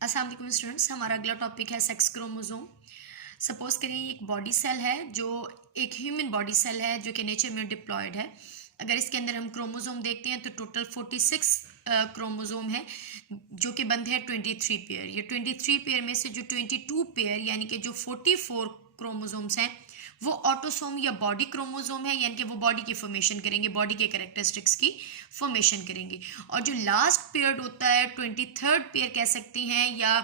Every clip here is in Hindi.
अस्सलाम वालेकुम स्टूडेंट्स, हमारा अगला टॉपिक है सेक्स क्रोमोसोम। सपोज करें एक बॉडी सेल है जो एक ह्यूमन बॉडी सेल है जो कि नेचर में डिप्लॉयड है। अगर इसके अंदर हम क्रोमोसोम देखते हैं तो टोटल 46 क्रोमोसोम है जो कि बनते हैं 23 पेयर। ये 23 पेयर में से जो 22 पेयर यानी कि जो 44 क्रोमोसोम्स हैं वो ऑटोसोम या बॉडी क्रोमोसोम है, यानी कि वो बॉडी की फॉर्मेशन करेंगे, बॉडी के कैरेक्टरिस्टिक्स की फॉर्मेशन करेंगे। और जो लास्ट पेयर होता है 23rd पेयर कह सकती हैं, या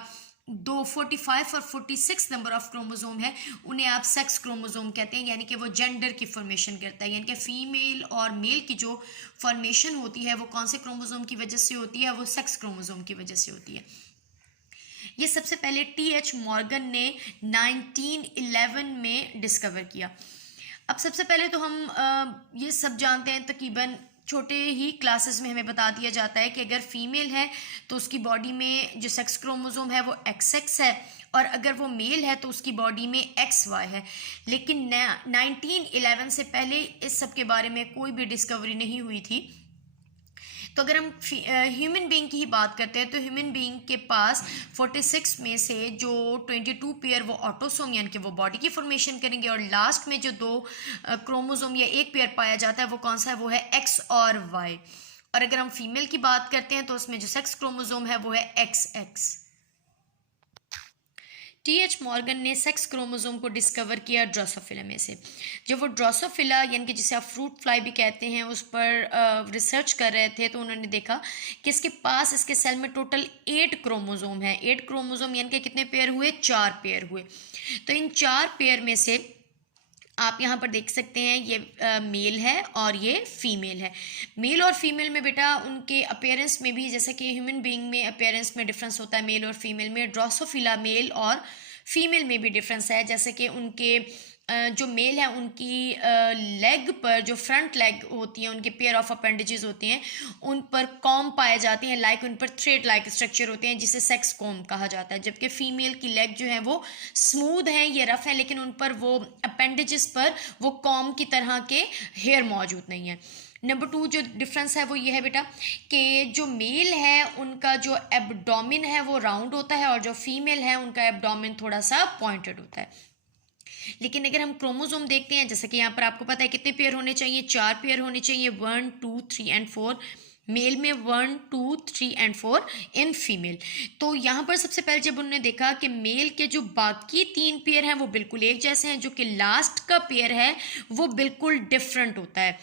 45 और 46 नंबर ऑफ क्रोमोसोम है, उन्हें आप सेक्स क्रोमोसोम कहते हैं, यानी कि वो जेंडर की फॉर्मेशन करता है। यानी कि फीमेल और मेल की जो फॉर्मेशन होती है वो कौन से क्रोमोसोम की वजह से होती है? वो सेक्स क्रोमोसोम की वजह से होती है। ये सबसे पहले टी.एच. मॉर्गन ने 1911 में डिस्कवर किया। अब सबसे पहले तो हम ये सब जानते हैं, तकरीबन छोटे ही क्लासेस में हमें बता दिया जाता है कि अगर फीमेल है तो उसकी बॉडी में जो सेक्स क्रोमोसोम है वो XX है, और अगर वो मेल है तो उसकी बॉडी में XY है। लेकिन 1911 से पहले इस सब के बारे में कोई भी डिस्कवरी नहीं हुई थी। तो अगर हम ह्यूमन बीइंग की ही बात करते हैं तो ह्यूमन बीइंग के पास 46 में से जो 22 पेयर वो ऑटोसोम यानी कि वो बॉडी की फॉर्मेशन करेंगे, और लास्ट में जो दो क्रोमोसोम या एक पेयर पाया जाता है वो कौन सा है? वो है X और Y। और अगर हम फीमेल की बात करते हैं तो उसमें जो सेक्स क्रोमोसोम है वो है XX। टी.एच. मॉर्गन ने सेक्स क्रोमोसोम को डिस्कवर किया ड्रोसोफिला में से। जब वो ड्रोसोफिला यानी कि जिसे आप फ्रूट फ्लाई भी कहते हैं उस पर रिसर्च कर रहे थे तो उन्होंने देखा कि इसके पास इसके सेल में टोटल 8 क्रोमोसोम है। 8 क्रोमोसोम यानी कि कितने पेयर हुए? 4 पेयर हुए। तो इन 4 पेयर में से आप यहाँ पर देख सकते हैं ये मेल है और ये फीमेल है। मेल और फीमेल में बेटा उनके अपीयरेंस में भी, जैसे कि ह्यूमन बीइंग में अपीयरेंस में डिफरेंस होता है मेल और फीमेल में, ड्रोसोफिला मेल और फीमेल में भी डिफरेंस है। जैसे कि उनके जो मेल है उनकी लेग पर जो फ्रंट लेग होती हैं, उनके पेयर ऑफ अपेंडेजेस होते हैं, उन पर कॉम पाए जाते हैं, लाइक उन पर थ्रेड लाइक स्ट्रक्चर होते हैं जिसे सेक्स कॉम कहा जाता है। जबकि फीमेल की लेग जो है वो स्मूथ है, ये रफ है, लेकिन उन पर वो अपेंडेजेस पर वो कॉम की तरह के हेयर मौजूद नहीं है। नंबर 2 जो डिफरेंस है वो ये है बेटा कि जो मेल है उनका जो एब्डोमिन है वो राउंड होता है, और जो फीमेल है उनका एब्डोमिन थोड़ा सा पॉइंटेड होता है। लेकिन अगर हम क्रोमोसोम देखते हैं, जैसे कि यहाँ पर आपको पता है कितने पेयर होने चाहिए? 4 पेयर होने चाहिए, 1 2 3 एंड 4 मेल में, 1 2 3 एंड 4 इन फीमेल। तो यहाँ पर सबसे पहले जब उन्होंने देखा कि मेल के जो बाकी 3 पेयर हैं वो बिल्कुल एक जैसे हैं, जो कि लास्ट का पेयर है वो बिल्कुल डिफरेंट होता है।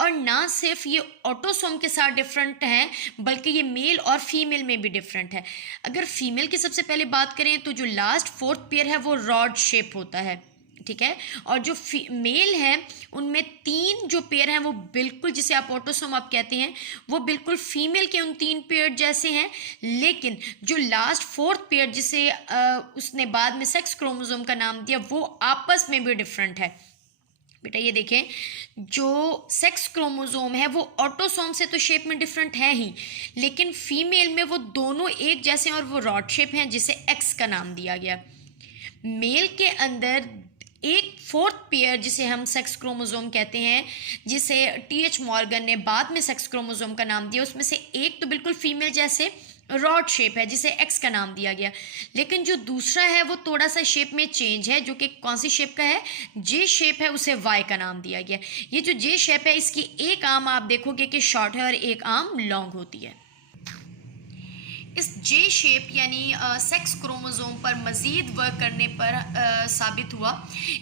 और ना सिर्फ ये ऑटोसोम के साथ डिफरेंट है बल्कि ये मेल और फीमेल में भी डिफरेंट है। अगर फीमेल की सबसे पहले बात करें तो जो लास्ट 4th पेयर है वो रॉड शेप होता है, ठीक है। और जो मेल है उनमें 3 जो पेयर हैं वो बिल्कुल, जिसे आप ऑटोसोम आप कहते हैं, वो बिल्कुल फीमेल के उन 3 पेयर जैसे हैं। लेकिन जो लास्ट 4th पेयर जिसे उसने बाद में सेक्स क्रोमोसोम का नाम दिया वो आपस में भी डिफरेंट है। बेटा ये देखें, जो सेक्स क्रोमोसोम है वो ऑटोसोम से तो शेप में डिफरेंट है ही, लेकिन फीमेल में वो दोनों एक जैसे हैं और वो रॉड शेप हैं जिसे एक्स का नाम दिया गया। मेल के अंदर एक 4th पेयर जिसे हम सेक्स क्रोमोसोम कहते हैं, जिसे टी.एच. मॉर्गन ने बाद में सेक्स क्रोमोसोम का नाम दिया, उसमें से एक तो बिल्कुल फीमेल जैसे रॉड शेप है जिसे एक्स का नाम दिया गया। लेकिन जो दूसरा है वो थोड़ा सा शेप में चेंज है, जो कि कौन सी शेप का है? जे शेप है, उसे वाई का नाम दिया गया। ये जो जे शेप है इसकी एक आर्म आप देखोगे कि शॉर्ट है और एक आर्म लॉन्ग होती है। इस जे शेप यानी सेक्स क्रोमोसोम पर मज़ीद वर्क करने पर साबित हुआ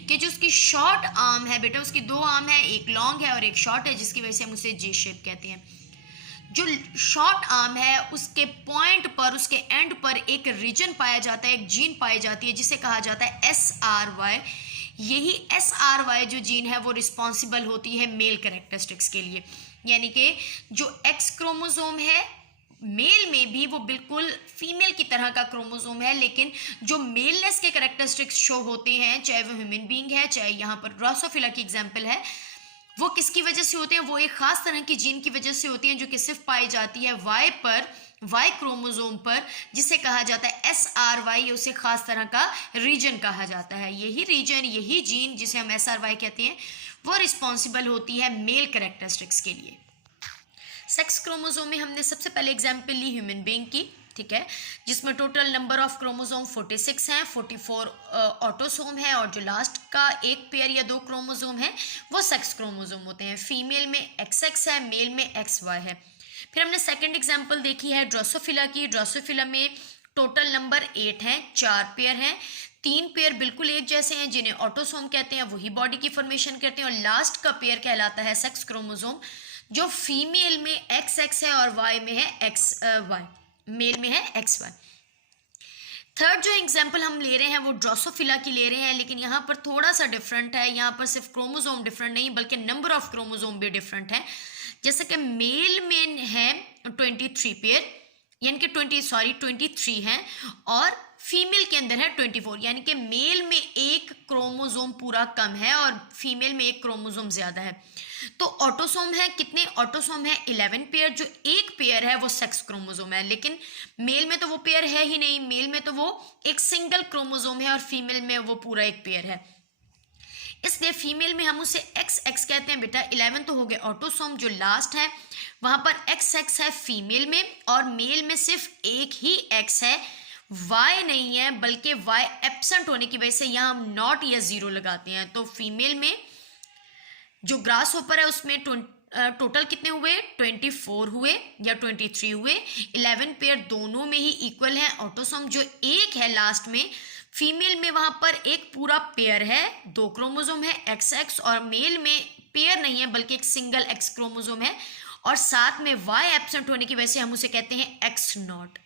कि जो उसकी शॉर्ट आर्म है बेटा, उसकी 2 आर्म है, एक लॉन्ग है और एक शॉर्ट है, जिसकी वजह से हम उसे जे शेप कहते हैं। जो शॉर्ट आर्म है उसके पॉइंट पर, उसके एंड पर एक रीजन पाया जाता है, एक जीन पाई जाती है जिसे कहा जाता है SRY। यही SRY जो जीन है वो रिस्पॉन्सिबल होती है मेल कैरेक्टरिस्टिक्स के लिए। यानी कि जो एक्स क्रोमोसोम है मेल में भी वो बिल्कुल फीमेल की तरह का क्रोमोसोम है, लेकिन जो मेलनेस के कैरेक्टरिस्टिक्स शो होते हैं, चाहे वो ह्यूमन बीइंग है, चाहे यहाँ पर ड्रोसोफिला की एग्जांपल है, वो किसकी वजह से होते हैं? वो एक खास तरह की जीन की वजह से होती हैं जो कि सिर्फ पाई जाती है वाई पर, वाई क्रोमोसोम पर, जिसे कहा जाता है SRY। उसे खास तरह का रीजन कहा जाता है। यही रीजन, यही जीन जिसे हम SRY कहते हैं, वो रिस्पॉन्सिबल होती है मेल कैरेक्टरिस्टिक्स के लिए। सेक्स क्रोमोसोम में हमने सबसे पहले एग्जाम्पल ली ह्यूमन बीइंग की, ठीक है, जिसमें टोटल नंबर ऑफ क्रोमोसोम 46 हैं, 44 ऑटोसोम है, और जो लास्ट का एक पेयर या 2 क्रोमोसोम है वो सेक्स क्रोमोसोम होते हैं। फीमेल में XX है, मेल में XY है। फिर हमने सेकंड एग्जांपल देखी है ड्रोसोफिला की। ड्रोसोफिला में टोटल नंबर 8 हैं, 4 पेयर हैं, 3 पेयर बिल्कुल एक जैसे हैं जिन्हें ऑटोसोम कहते हैं, वही बॉडी की फॉर्मेशन करते हैं, और लास्ट का पेयर कहलाता है सेक्स क्रोमोसोम, जो फीमेल में XX है और Y में है XY, मेल में है XY। थर्ड जो एग्जाम्पल हम ले रहे हैं वो ड्रोसोफिला की ले रहे हैं, लेकिन यहाँ पर थोड़ा सा डिफरेंट है। यहाँ पर सिर्फ क्रोमोसोम डिफरेंट नहीं बल्कि नंबर ऑफ क्रोमोसोम भी डिफरेंट है। जैसे कि मेल में है 23 पेयर, यानी कि 23 हैं, और फीमेल के अंदर है 24, यानी कि मेल में एक क्रोमोसोम पूरा कम है और फीमेल में एक क्रोमोसोम ज्यादा है। तो ऑटोसोम है कितने? ऑटोसोम है 11 पेयर, जो एक पेयर है वो सेक्स क्रोमोसोम है, लेकिन मेल में तो वो पेयर है ही नहीं। मेल में तो वो एक सिंगल क्रोमोसोम है और फीमेल में वो पूरा एक पेयर है, इसलिए फीमेल में हम उसे XX कहते हैं। बेटा 11 तो हो गए ऑटोसोम, जो लास्ट है वहां पर XX है फीमेल में, और मेल में सिर्फ एक ही X है, Y नहीं है, बल्कि Y एब्सेंट होने की वजह से यहाँ हम नॉट या 0 लगाते हैं। तो फीमेल में जो ग्रास होपर है उसमें टोटल कितने हुए? 24 हुए या 23 हुए। 11 पेयर दोनों में ही इक्वल है। ऑटोसोम जो एक है लास्ट में फीमेल में, वहां पर एक पूरा पेयर है, 2 क्रोमोसोम है XX, और मेल में पेयर नहीं है बल्कि एक सिंगल X क्रोमोसोम है, और साथ में Y एब्सेंट होने की वजह से हम उसे कहते हैं X0।